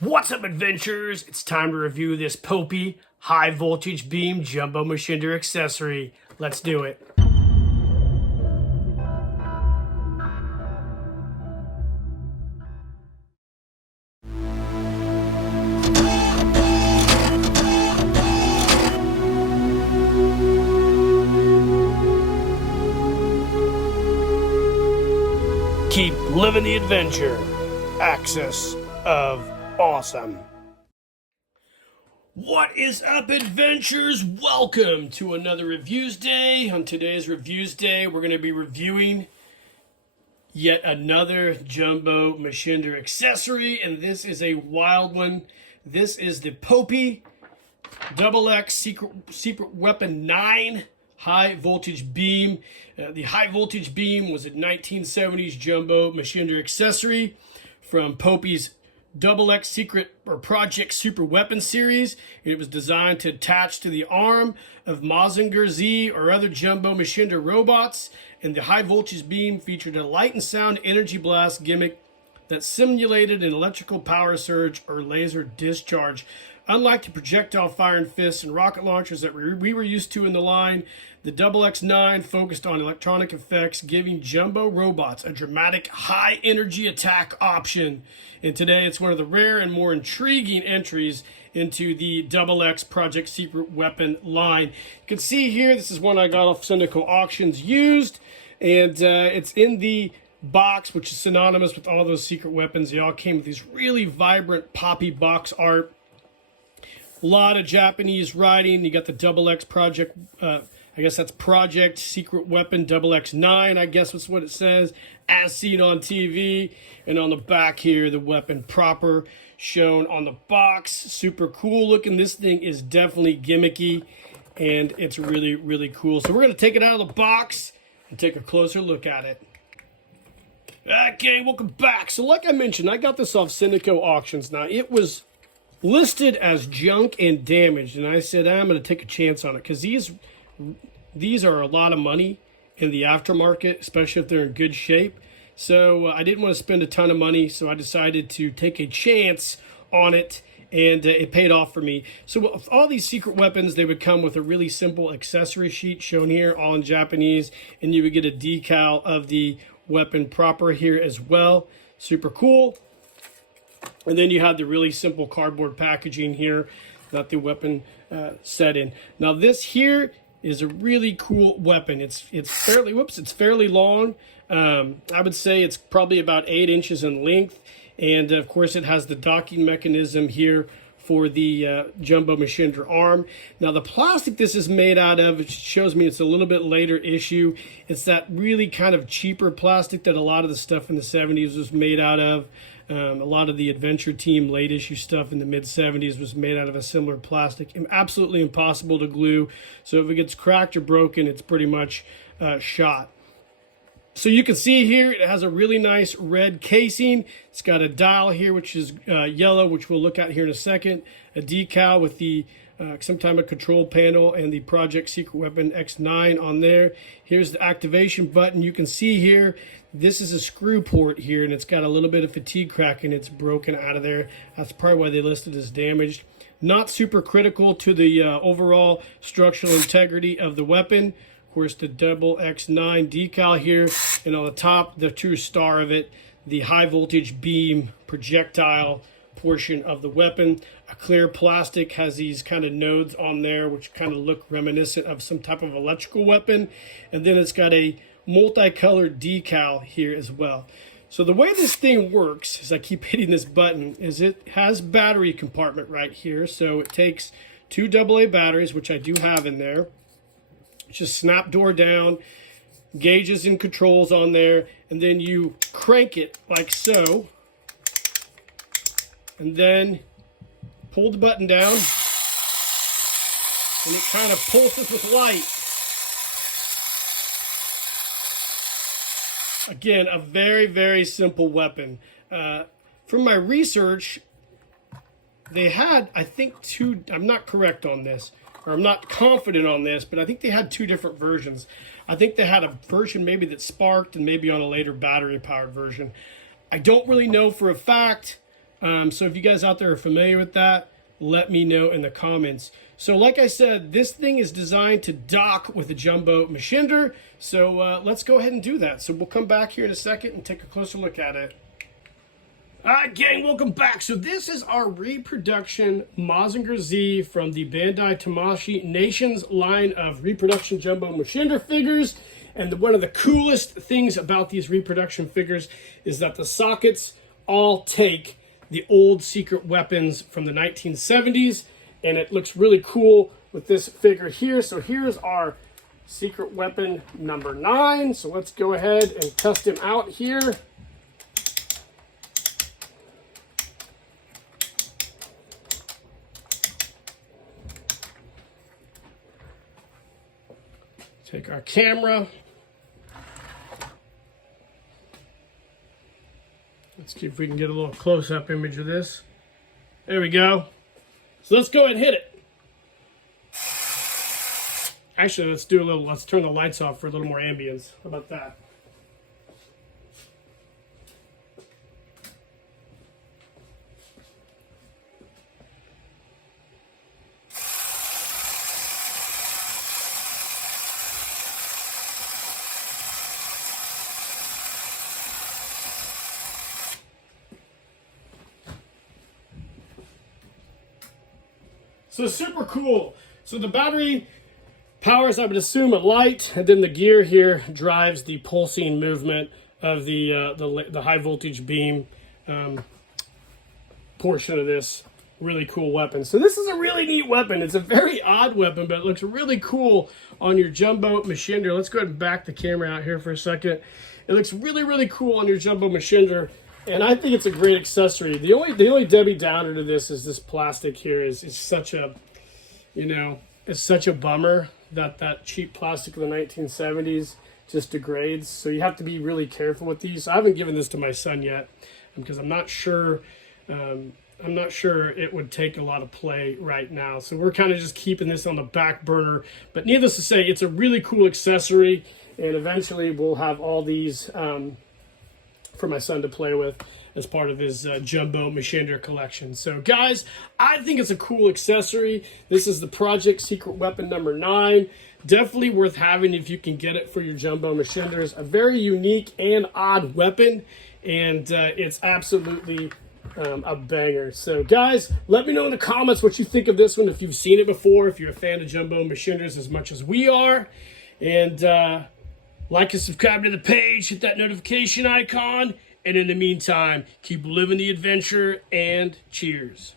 What's up, adventurers? It's time to review this Popy high voltage beam jumbo machinder accessory. Let's do it. Keep living the adventure. Access of awesome. What is up, adventurers? Welcome to another Reviews Day. On today's Reviews Day, we're going to be reviewing yet another jumbo machinder accessory, and this is a wild one. This is the Popy XX Secret Weapon 9 high voltage beam. The high voltage beam was a 1970s jumbo machinder accessory from Popy's XX Secret or Project Super Weapon series. It was designed to attach to the arm of Mazinger Z or other jumbo machinder robots, and the high voltage beam featured a light and sound energy blast gimmick that simulated an electrical power surge or laser discharge. Unlike the projectile firing fists and rocket launchers that we were used to in the line, the XX9 focused on electronic effects, giving jumbo robots a dramatic high-energy attack option. And today it's one of the rare and more intriguing entries into the XX Project Secret Weapon line. You can see here, this is one I got off Syndico Auctions used, and it's in the box, which is synonymous with all those secret weapons. They all came with these really vibrant poppy box art. A lot of Japanese writing. You got the XX Project, I guess that's Project Secret Weapon XX9, I guess that's what it says, as seen on TV. And on the back here, the weapon proper shown on the box. Super cool looking. This thing is definitely gimmicky, and it's really, really cool. So we're going to take it out of the box and take a closer look at it. Okay, welcome back. So like I mentioned, I got this off Syndico Auctions. Now, it was listed as junk and damaged, and I said I'm going to take a chance on it because these are a lot of money in the aftermarket, especially if they're in good shape. So I didn't want to spend a ton of money, so I decided to take a chance on it, and it paid off for me. So with all these secret weapons, they would come with a really simple accessory sheet shown here, all in Japanese, and you would get a decal of the weapon proper here as well. Super cool. And then you have the really simple cardboard packaging here that the weapon set in. Now this here is a really cool weapon. It's fairly long. I would say it's probably about 8 inches in length, and of course it has the docking mechanism here for the jumbo machinder arm. Now the plastic this is made out of, it shows me it's a little bit later issue. It's that really kind of cheaper plastic that a lot of the stuff in the 70s was made out of. A lot of the Adventure Team late issue stuff in the mid 70s was made out of a similar plastic. Absolutely impossible to glue. So if it gets cracked or broken, it's pretty much shot. So you can see here it has a really nice red casing. It's got a dial here which is yellow, which we'll look at here in a second. A decal with the some type of control panel and the Project Secret Weapon X9 on there. Here's the activation button. You can see here this is a screw port here, and it's got a little bit of fatigue crack and it's broken out of there. That's probably why they listed as damaged. Not super critical to the overall structural integrity of the weapon. Of course, the XX9 decal here, and on the top, the true star of it, the high voltage beam projectile portion of the weapon. A clear plastic has these kind of nodes on there which kind of look reminiscent of some type of electrical weapon, and then it's got a multicolored decal here as well. So the way this thing works, as I keep hitting this button, is it has battery compartment right here. So it takes 2 AA batteries, which I do have in there. Just snap door down, gauges and controls on there, and then you crank it like so, and then pull the button down, and it kind of pulses with light. Again, a very, very simple weapon. From my research, they had, I think, 2, I'm not correct on this, or I'm not confident on this, but I think they had 2 different versions. I think they had a version maybe that sparked and maybe on a later battery-powered version. I don't really know for a fact, So if you guys out there are familiar with that, let me know in the comments. So like I said, this thing is designed to dock with a jumbo machinder. So let's go ahead and do that. So we'll come back here in a second and take a closer look at it. All right, gang, welcome back. So this is our reproduction Mazinger Z from the Bandai Tamashii Nations line of reproduction jumbo machinder figures. And one of the coolest things about these reproduction figures is that the sockets all take the old secret weapons from the 1970s. And it looks really cool with this figure here. So here's our secret weapon number 9. So let's go ahead and test him out here. Take our camera. Let's see if we can get a little close-up image of this. There we go. So let's go ahead and hit it. Actually, let's turn the lights off for a little more ambience. How about that? So super cool. So the battery powers, I would assume, a light, and then the gear here drives the pulsing movement of the high voltage beam portion of this really cool weapon. So this is a really neat weapon. It's a very odd weapon, but it looks really cool on your jumbo machinder. Let's go ahead and back the camera out here for a second. It looks really, really cool on your jumbo machinder. And I think it's a great accessory. The only Debbie Downer to this is this plastic here is such a, it's such a bummer that that cheap plastic of the 1970s just degrades. So you have to be really careful with these. I haven't given this to my son yet because I'm not sure it would take a lot of play right now. So we're kind of just keeping this on the back burner. But needless to say, it's a really cool accessory, and eventually we'll have all these for my son to play with as part of his jumbo machinder collection. So guys, I think it's a cool accessory. This is the Project Secret Weapon number 9. Definitely worth having if you can get it for your jumbo machinders. A very unique and odd weapon, and it's absolutely a banger. So guys, let me know in the comments what you think of this one, if you've seen it before, if you're a fan of jumbo machinders as much as we are. And like and subscribe to the page, hit that notification icon, and in the meantime, keep living the adventure, and cheers.